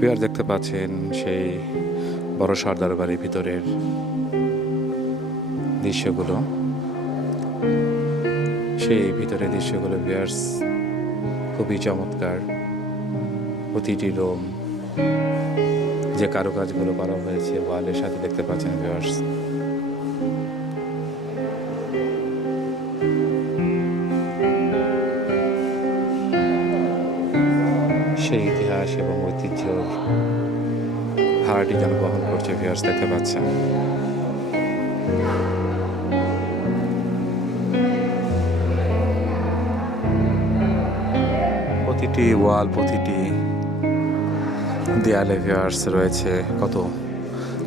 বিহার দেখতে পাচ্ছেন সেই বড় সর্দার বাড়ির ভিতরের দৃশ্যগুলো। সেই ভিতরের দৃশ্যগুলো বিয়ার্স খুবই চমৎকার। প্রতিটি রোম যে কারুকাজগুলো করা হয়েছে, ওয়ালের সাথে দেখতে পাচ্ছেন ভিউয়ার্স এবং ঐতিহ্য হারাটি যেন বহন করছে ভিউয়ার্স দেখতে পাচ্ছেন। প্রতিটি ওয়াল, প্রতিটি দেয়ালে ভিউয়ার্স রয়েছে কত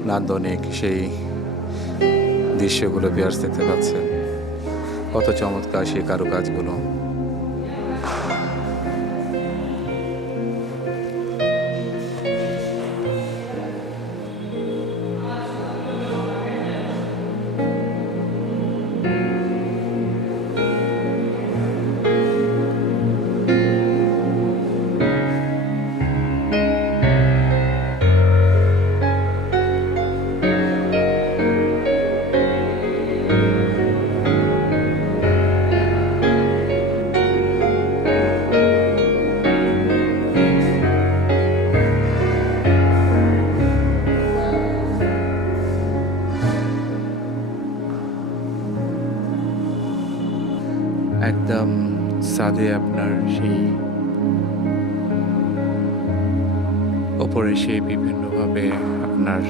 নান্দনিক সেই দৃশ্যগুলো ভিউয়ার্স দেখতে পাচ্ছেন। কত চমৎকার সেই কারুকাজগুলো। একদম সাদে আপনার সেই ওপরে সেই বিভিন্নভাবে আপনার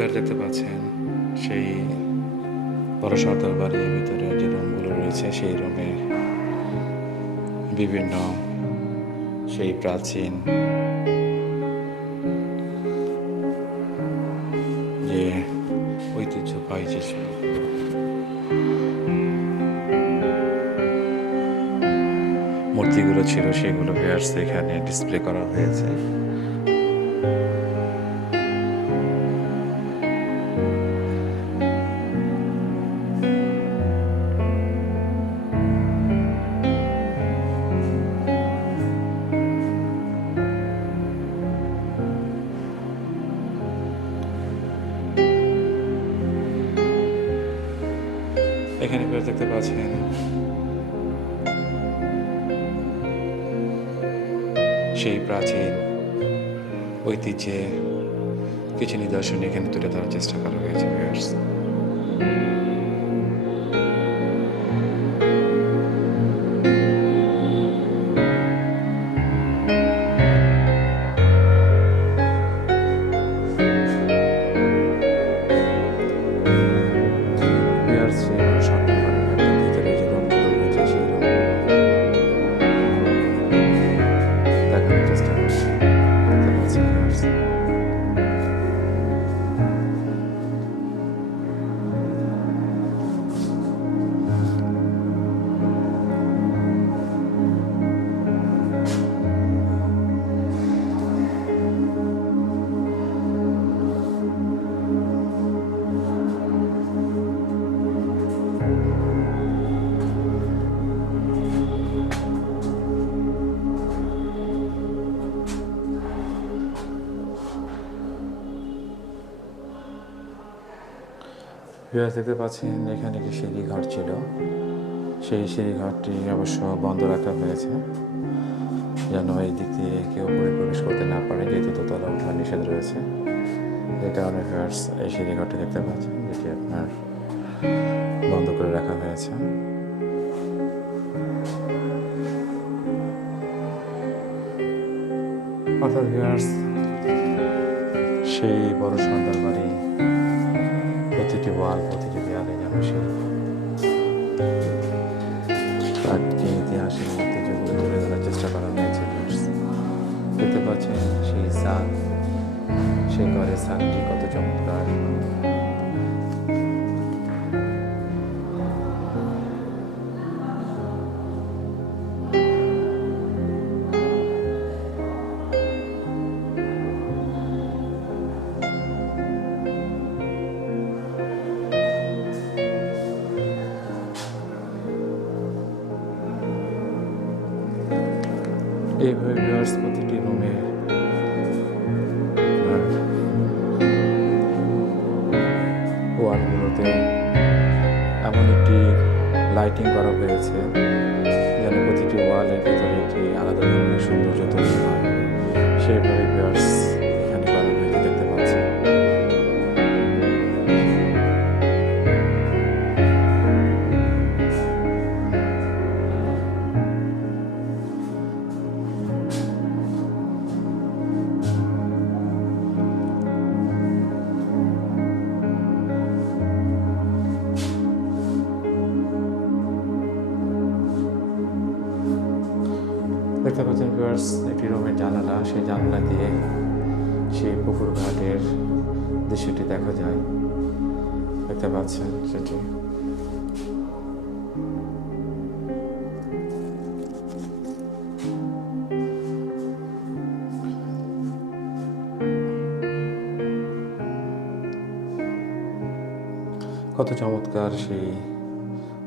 ভিউয়ার দেখতে পাচ্ছেন, সেই বড় সর্দার বাড়ির ভিতরে যে রুমগুলো রয়েছে, সেই রুমে বিভিন্ন সেই প্রাচীন যে ঐতিহ্যবাহী যে মূর্তিগুলো ছিল সেগুলো ভিউয়ার্স এখানে ডিসপ্লে করা হয়েছে। দেখতে পাচ্ছেন। সেই প্রাচীন ঐতিহ্যে কিছু নিদর্শন এখানে তুলে ধরার চেষ্টা করা হয়েছে ভিউয়ার্স দেখতে পাচ্ছেন এখানে একটি সিঁড়ি ঘর ছিল। সেই সিঁড়ি ঘরটি অবশ্য বন্ধ রাখা হয়েছে। যেন এই দিক দিয়ে কেউ উপরে প্রবেশ করতে না পারে, যেহেতু দোতলা ওঠার নিষেধ রয়েছে। এই কারণে ভিউয়ার্স এই সিঁড়ি ঘরটি দেখতে পাচ্ছেন, যেটি আপনার বন্ধ করে রাখা হয়েছে। অর্থাৎ সেই বড় সন্তান বাড়ি ওয়াল প্রতিটি দেয়ালে যেন সেই লাইটিং করা হয়েছে যেন প্রতিটি ওয়ালের ভিতরে একটি আলাদা ধরনের সৌন্দর্য তৈরি হয়। সেইভাবে দেখতে পাচ্ছেন ভিউয়ার্স একটি রুমের জানালা, সেই জানালা দিয়ে সেই পুকুর ঘাটের দৃশ্যটি দেখা যায়। দেখতে পাচ্ছেন সেটি। কত চমৎকার সেই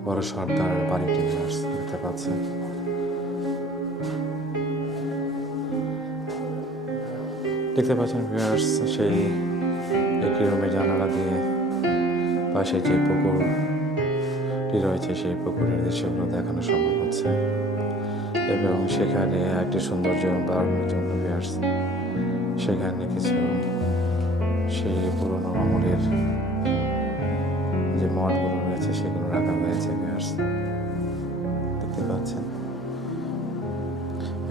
বড় সর্দার বাড়িটি দেখতে পাচ্ছেন। দেখতে পাচ্ছেন ভিউয়ার্স সেই একই রুমে জানালা দিয়ে পাশে যে পুকুরটি রয়েছে, সেই পুকুরের দৃশ্যগুলো দেখানো সম্ভব হচ্ছে। এবং সেখানে একটি সৌন্দর্য বাড়ানোর জন্য ভিউয়ার্স সেখানে কিছু সেই পুরনো আমলের যে মঠগুলো রয়েছে, সেগুলো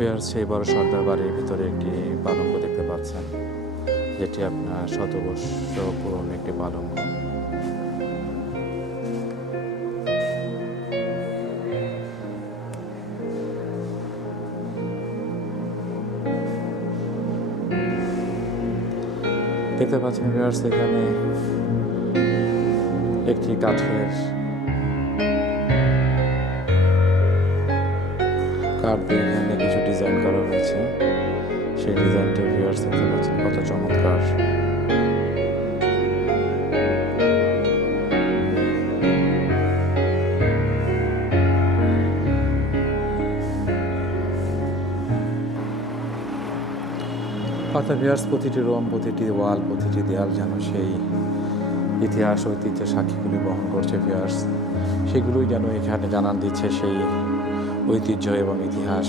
ভিউয়ার্স সেই বড় সর্দার বাড়ির ভিতরে একটি পালঙ্ক দেখতে পাচ্ছেন, যেটি আপনার শতবর্ষ পুরনো একটি পালঙ্ক দেখতে পাচ্ছেন ভিউয়ার্স এখানে একটি কাঠের কাঠ দিয়ে এখানে সেই ডিজাইনটা ভিউয়ার্স দেখতে পাচ্ছেন, কত চমৎকার। অর্থাৎ ভিউয়ার্স প্রতিটি রুম, প্রতিটি ওয়াল, প্রতিটি দেয়াল যেন সেই ইতিহাস, ঐতিহ্যের সাক্ষীগুলি বহন করছে ভিউয়ার্স সেগুলোই যেন এখানে জানান দিচ্ছে সেই ঐতিহ্য এবং ইতিহাস।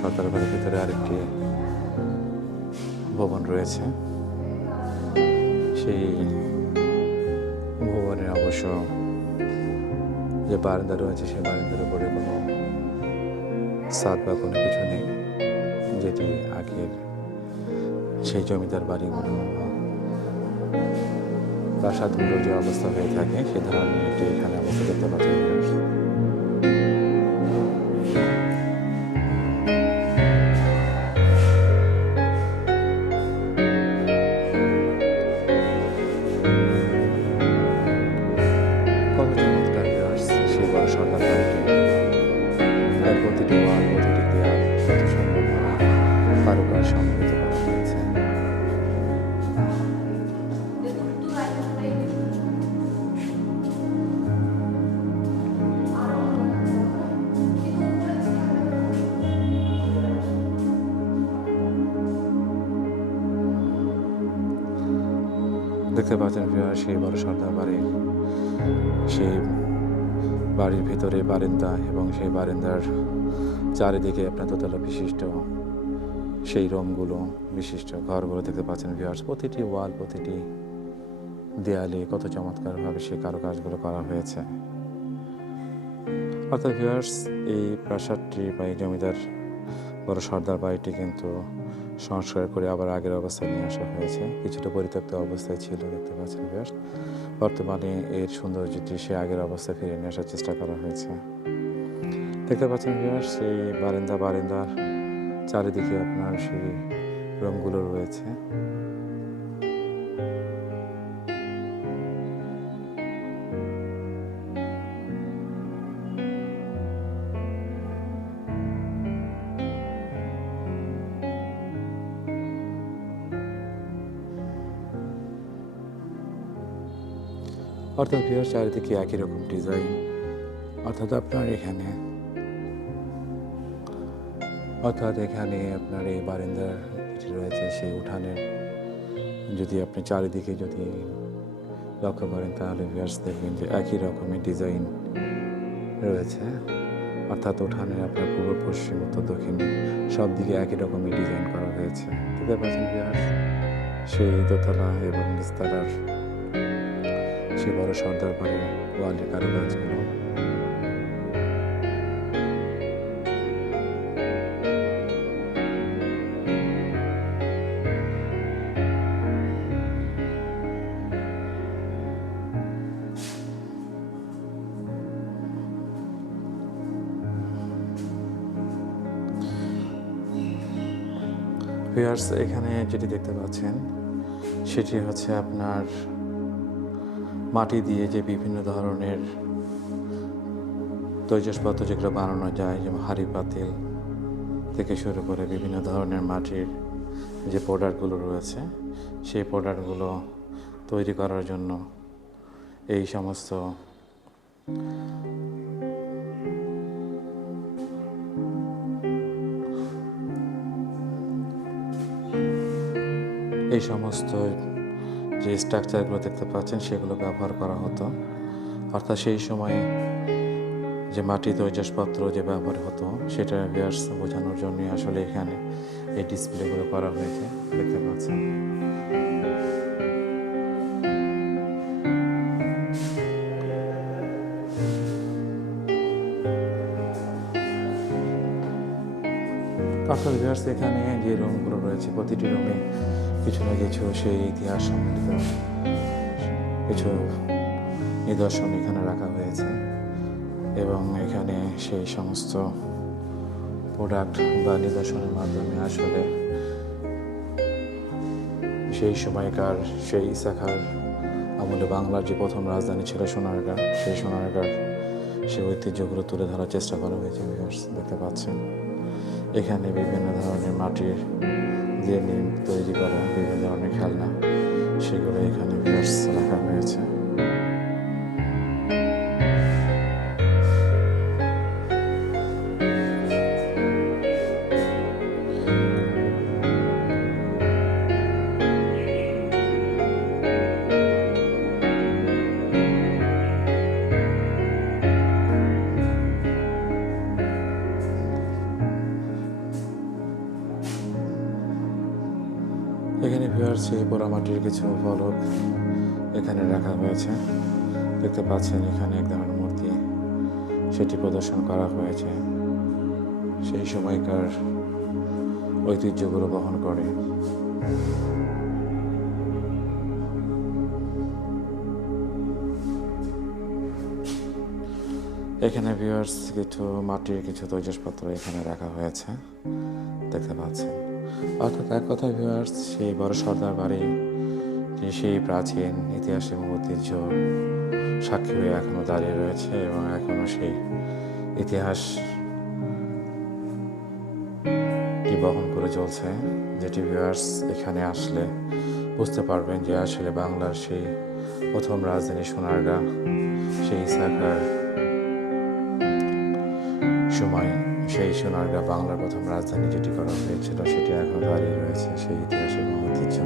সরকার বাড়ির ভিতরে আরেকটি ভবন রয়েছে। সেই ভবনের অবশ্য যে বারান্দা রয়েছে, সেই বারান্দার উপরে কোনো ছাদ বা কোনো কিছু নেই। যেটি আগের সেই জমিদার বাড়িগুলো প্রাসাদগুলোর যে অবস্থা হয়ে থাকে, সে ধরনের একটি এখানে অবস্থা দেখতে পাচ্ছেন দেখতে পাচ্ছেন ভিউয়ার সেই বড় সর্দার বাড়ি। সেই বাড়ির ভিতরে বারান্দা এবং সেই বারান্দার চারিদিকে আপনার দোতলা বিশিষ্ট সেই রুমগুলো, বিশিষ্ট ঘরগুলো দেখতে পাচ্ছেন ভিউয়ার্স। প্রতিটি ওয়াল, প্রতিটি দেয়ালে কত চমৎকারভাবে সেই কারুকাজগুলো করা হয়েছে। অর্থাৎ ভিউয়ার্স, এই প্রাসাদটি বা এই জমিদার বড় সর্দার বাড়িটি কিন্তু সংস্কার করে আবার আগের অবস্থায় নিয়ে আসা হয়েছে। কিছুটা পরিত্যক্ত অবস্থায় ছিল, দেখতে পাচ্ছেন ভিউয়ার্স বর্তমানে এর সৌন্দর্যটি সে আগের অবস্থায় ফিরে নিয়ে আসার চেষ্টা করা হয়েছে। দেখতে পাচ্ছেন ভিউয়ার্স সেই বারিন্দা বারিন্দার চারিদিকে আপনার সেই রঙগুলো রয়েছে। অর্থাৎ ভিউয়ার চারিদিকে একই রকম ডিজাইন অর্থাৎ আপনার এখানে, অর্থাৎ এখানে আপনার এই বারিন্দার রয়েছে, সেই উঠানের যদি আপনি চারিদিকে যদি লক্ষ্য করেন, তাহলে ভিউয়ার্স দেখবেন যে একই রকমের ডিজাইন রয়েছে। অর্থাৎ উঠানে আপনার পূর্ব, পশ্চিম, উত্তর, দক্ষিণ সব দিকে একই রকমের ডিজাইন করা হয়েছে। দেখতে পাচ্ছেন সেই দোতলা এবং নিচতলার সে বড় সর্দার বাড়ির ওয়ালের কারুকাজগুলো ভিউয়ার্স এখানে যেটি দেখতে পাচ্ছেন সেটি হচ্ছে আপনার মাটি দিয়ে যে বিভিন্ন ধরনের তৈজসপত্র যেগুলো বানানো যায়, যেমন হাঁড়ি পাতিল থেকে শুরু করে বিভিন্ন ধরনের মাটির যে প্রোডাক্টগুলো রয়েছে, সেই প্রোডাক্টগুলো তৈরি করার জন্য এই সমস্ত এই সমস্ত যে স্ট্রাকচারগুলো দেখতে পাচ্ছেন সেগুলো ব্যবহার করা হতো। অর্থাৎ সেই সময়ে যে মাটি তৈজসপত্র যে ব্যবহার হতো, সেটা ভিয়ার্স বোঝানোর জন্যই আসলে এখানে এই ডিসপ্লেগুলো করা হয়েছে, দেখতে পাচ্ছেন। অর্থাৎ ভিউয়ার্স এখানে যে রুমগুলো রয়েছে, প্রতিটি রুমে কিছু না কিছু সেই ইতিহাস সম্বন্ধিত কিছু নিদর্শন এখানে রাখা হয়েছে এবং এখানে সেই সমস্ত প্রোডাক্ট বা নিদর্শনের মাধ্যমে আসলে সেই সময়কার, সেই ইসাখার আমলে বাংলার যে প্রথম রাজধানী ছিল সোনারগাঁ, সেই সোনারগাঁর সেই ঐতিহ্যগুলো তুলে ধরার চেষ্টা করা হয়েছে দেখতে পাচ্ছেন। এখানে বিভিন্ন ধরনের মাটির দিয়ে নিয়ে তৈরি করা বিভিন্ন ধরনের খেলনা সেগুলো এখানে রাখা হয়েছে। এই কিছু ফলক এখানে রাখা হয়েছে। দেখতে পাচ্ছেন এখানে এক ধরনের মূর্তি। সেটি প্রদর্শন করা হয়েছে। সেই সময়কার ঐতিহ্যগুলো বহন করে। এখানে ভিউয়ার্স কিছু মাটির কিছু তৈজসপত্র এখানে রাখা হয়েছে। দেখতে পাচ্ছেন। অর্থাৎ এক কথা ভিউয়ার্স সেই বড় সর্দার বাড়ি যে সেই প্রাচীন ইতিহাস এবং ঐতিহ্য সাক্ষী হয়ে এখনও দাঁড়িয়ে রয়েছে এবং এখনও সেই ইতিহাস বহন করে চলছে। যেটি ভিউয়ার্স এখানে আসলে বুঝতে পারবেন যে আসলে বাংলার সেই প্রথম রাজধানী সোনারগাঁ, সেই শাখার সময়, সেই সোনারগাঁ বাংলার প্রথম রাজধানী যেটি করা হয়েছিল, সেটি এখন দাঁড়িয়ে রয়েছে, সেই ইতিহাস এবং ঐতিহ্য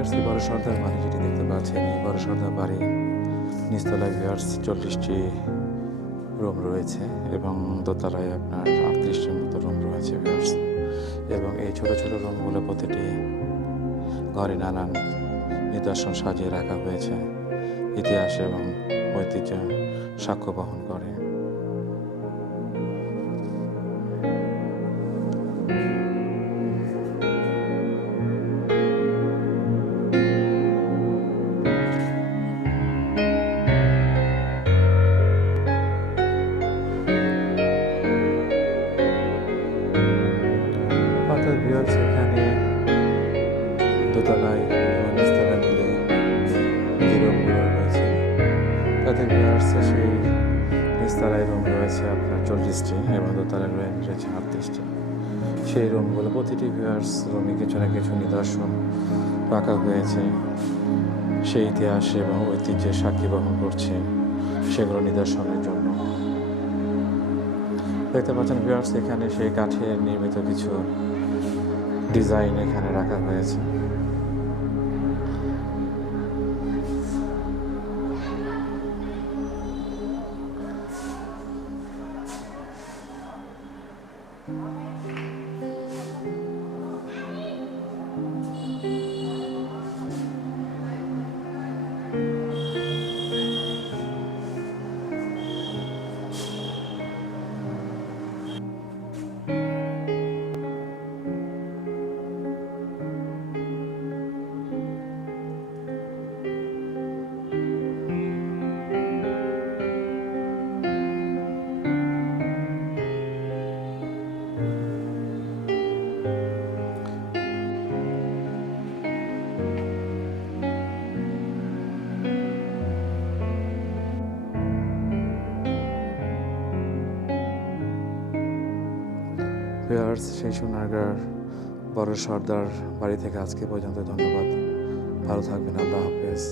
ভিয়ার্স বড় সর্দার বাড়ি যেটি দেখতে পাচ্ছেন, এই বড় সর্দার বাড়ি নিচতলায় ভিয়ার্স চল্লিশটি রুম রয়েছে এবং দোতলায় আপনার আটত্রিশটির মতো রুম রয়েছে ভিউয়ার্স এবং এই ছোট ছোট রুমগুলো প্রতিটি ঘরে নানান নিদর্শন সাজিয়ে রাখা হয়েছে। ইতিহাস এবং ঐতিহ্য সাক্ষ্য বহন করে। দোতলায় এবং মিলে রয়েছে তাতে ভিউয়ার্স সেই নিচতলায় রুম রয়েছে আপনার চল্লিশটি এবং দোতলায় রয়েছে আটত্রিশটি সেই রুমগুলো প্রতিটি ভিউয়ার্স রুমে কিছু না কিছু নিদর্শন রাখা হয়েছে। সেই ইতিহাস এবং ঐতিহ্যের সাক্ষী বহন করছে সেগুলো নিদর্শনের জন্য। দেখতে পাচ্ছেন ভিউয়ার্স এখানে সেই কাঠের নির্মিত কিছু ডিজাইন এখানে রাখা হয়েছে। ভিউয়ার্স সেই সোনারগার বড় সর্দার বাড়ি থেকে আজকে পর্যন্ত ধন্যবাদ। ভালো থাকবেন আল্লাহ হাফেজ।